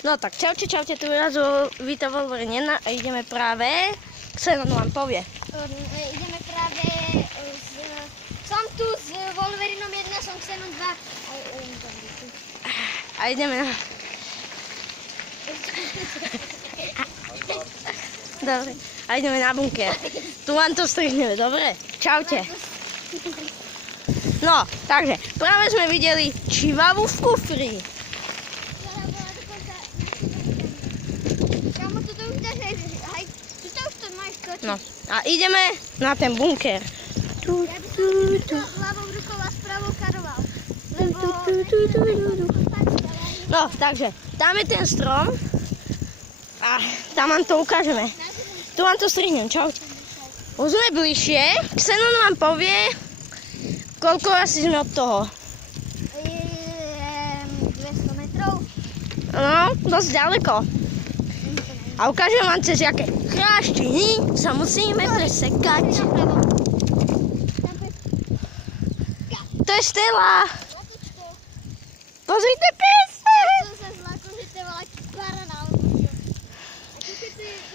No tak, čaute, tu raz Vita Wolverinena a ideme práve, Xenon vám povie. Ideme práve som tu s Wolverinom 1, som Xenon 2. A ideme na... Dobre, a ideme na bunker. Tu vám to strihneme, dobre? Čaute. No, takže, práve sme videli čivavu v kufri. No, a ideme na ten bunker. Ja by som hlavou rukou a správou karoval. No, takže, tam je ten strom a tam vám to ukážeme. Tu vám to strihnem, čaute. Už sme bližšie, Xenon vám povie, koľko asi sme od toho. 200 metrov. No, dosť ďaleko. A ukážem vám, cez jaké chráštiny sa musíme presekať. To je Stella. Pozrite pese. Som sa zlákol, že to je veľa barana. A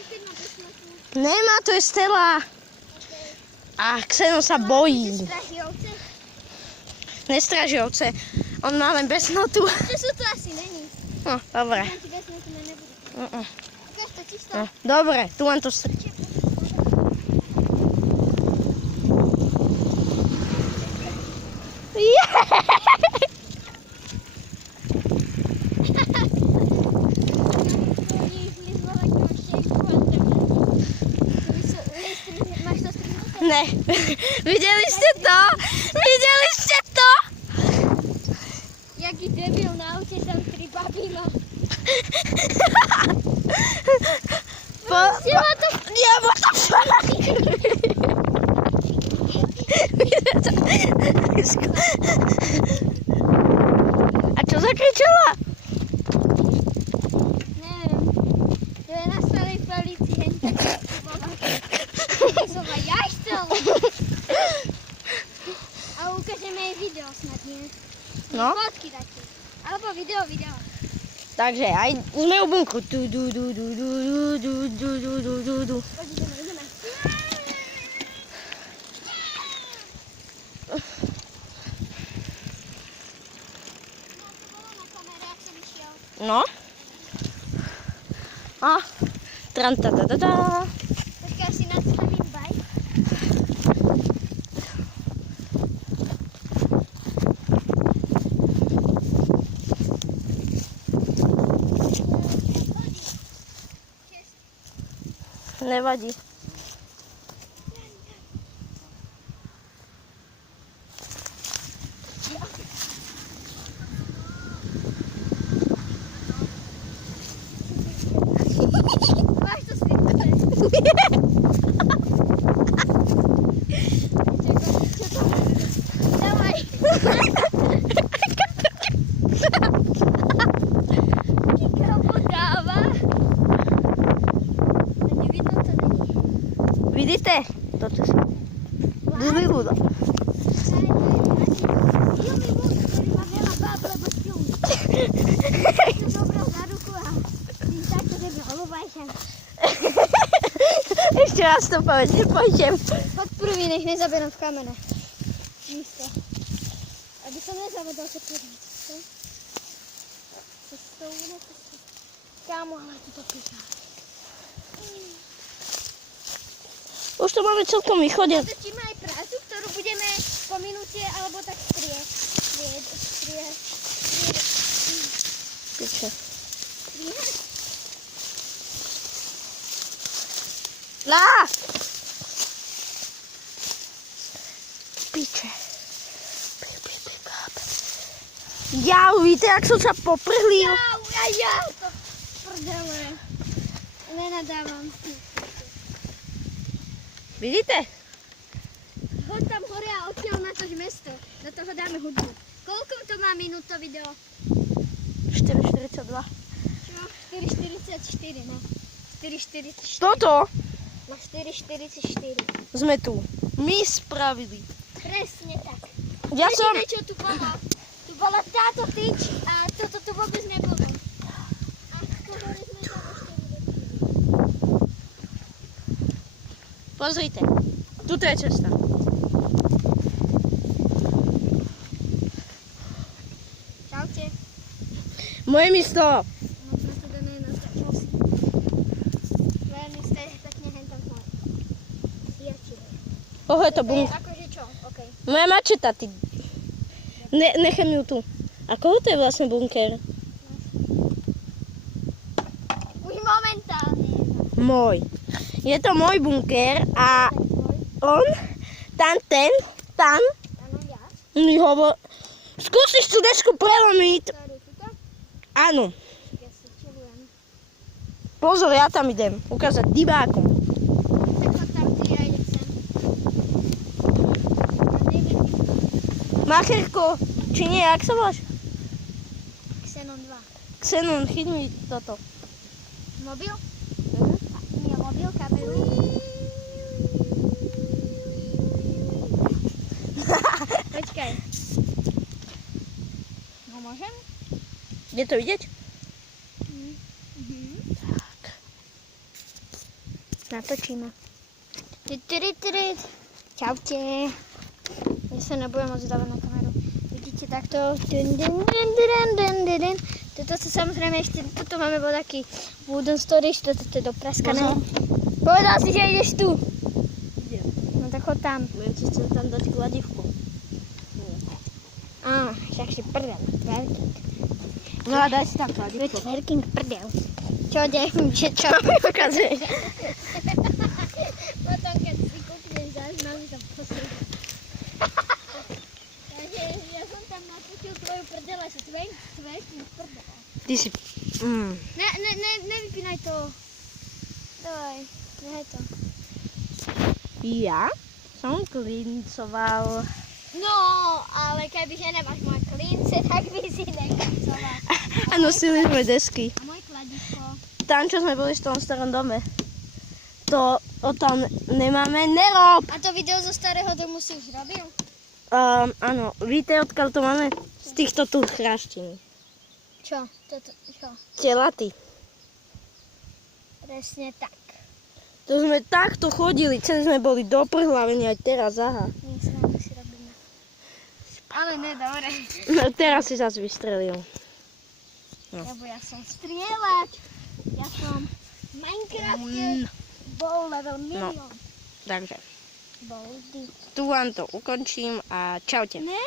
keď ma pošlakú. Nemá, to je Stella. A Xenon sa bojí. Straží ovce? Nestraží ovce. On má len besnotu. To sú to asi není. No, dobre. Ti besnotu nebude. Ukáž to čisto. No, dobre, tu vám to strihnem. Ne, videli ste to? Videli ste to? Jaký debil na aute tam 3 baby má. Ja what the fuck? A čo zakričala? Neviem. To je na starej palici henta. Som aj ja chcel. A ukážeme jej video snad, nie? No, Fotky dáte. Alebo video. takže aj sme u bunkru. Poď, ideme. No. A trantadadada. Počkaj, si nastavím bajk. Nevadí. Máš to skryté. Dávaj. Kamo dáva. A nevidno to není. Vidíte? Toto sú zlý ľudia. Silný muž, ktorý má veľa báb, lebo silný. To zobral za ruku a tým takto debil, obobajšem. Ešte raz to povedz, nepojďem. Pod prvý, nech nezaberám v kamene. Místo. Aby som nezabudol to prvý. To bude to. Kámo, ale tu to píka. Už to máme celkom vychodil. Natočíme aj prácu, ktorú budeme po minúte alebo tak striehať. Piče. Striehať? Lá! Piče. Jau, víte, jak som sa poprhlil? Ja, to prdele. Nenadávam. Vidíte? Hoď tam hore a odtiaľ natoč mesto. Do toho dáme hudbu. Koľko to má minút to video? 4,42. Čo? 4,44, no. 4,44. Toto Na 4,44. sme tu. My spravili. Presne tak. Ja som... Jediné, čo tu bolo? Tu bola táto tyč a toto tu vôbec nebolo. A Pozrite. Tuto je cesta. Čaute. Moje místo. No proto to nenastačil si. Tvoje místo je pekne hentam moje. Jačí. Koho je to bunker? Akože čo? Okej. Moja mačeta, ty. Nechám ju tu. A koho to je vlastne bunker? Už momentálne. Môj. Je to môj bunker a on, tam, Áno, ja. mi hovor... Skúsiš tú desku prelomiť? Ktorú tuto? Áno. Ja si čulujem. Pozor, ja tam idem. Ukázať divákom. Tak choď tam ty, ja idem sem. A neviem, Macherko, či nie, jak sa voláš? Xenon 2. Xenon, chyť mi toto. Mobil? Nie, mobil, kameru. Počkaj. No môžem? Je to vidieť? Tak. Natočíme. Čaute. Ja sa nebudem moc dávať na kameru. Vidíte takto. Toto sa samozrejme ešte, toto máme bol taký wooden storage, toto je dopraskané. Povedal si, že ideš tu. No tak chod tam. Budem ti chcel tam dať kladivku. Á, však si prdel. Twerking. No a daj si tam kladivku. Twerking prdel. Čo, devím, že čo? Ukazuješ. Potom, keď si kúpneš zaujímavý, to posúť. Takže ja som tam natočil tvoju prdel, že twerking prdel. Ty si... Nevypínaj to. Daj, nehaj to. Ja som klincoval. No, ale kebyže nemáš moje klince, tak by si neklincoval. A nosili sme desky. A moje kladisko. Tam, čo sme boli v tom starom dome. To tam nemáme, nerob! A to video zo starého domu si už robil? Áno, víte, odkiaľ to máme? Z týchto tu chráštín. Čo? Toto, čo? Telaty. Presne tak. To sme takto chodili, celé sme boli do prhlavenia, aj teraz, aha. My srandu si robíme. Ale ne, dobre. No teraz si zase vystrelil. Lebo ja som strieľať. Ja som v Minecrafte bol level milión. Takže, Boldy. tu vám to ukončím a čaute. Ne?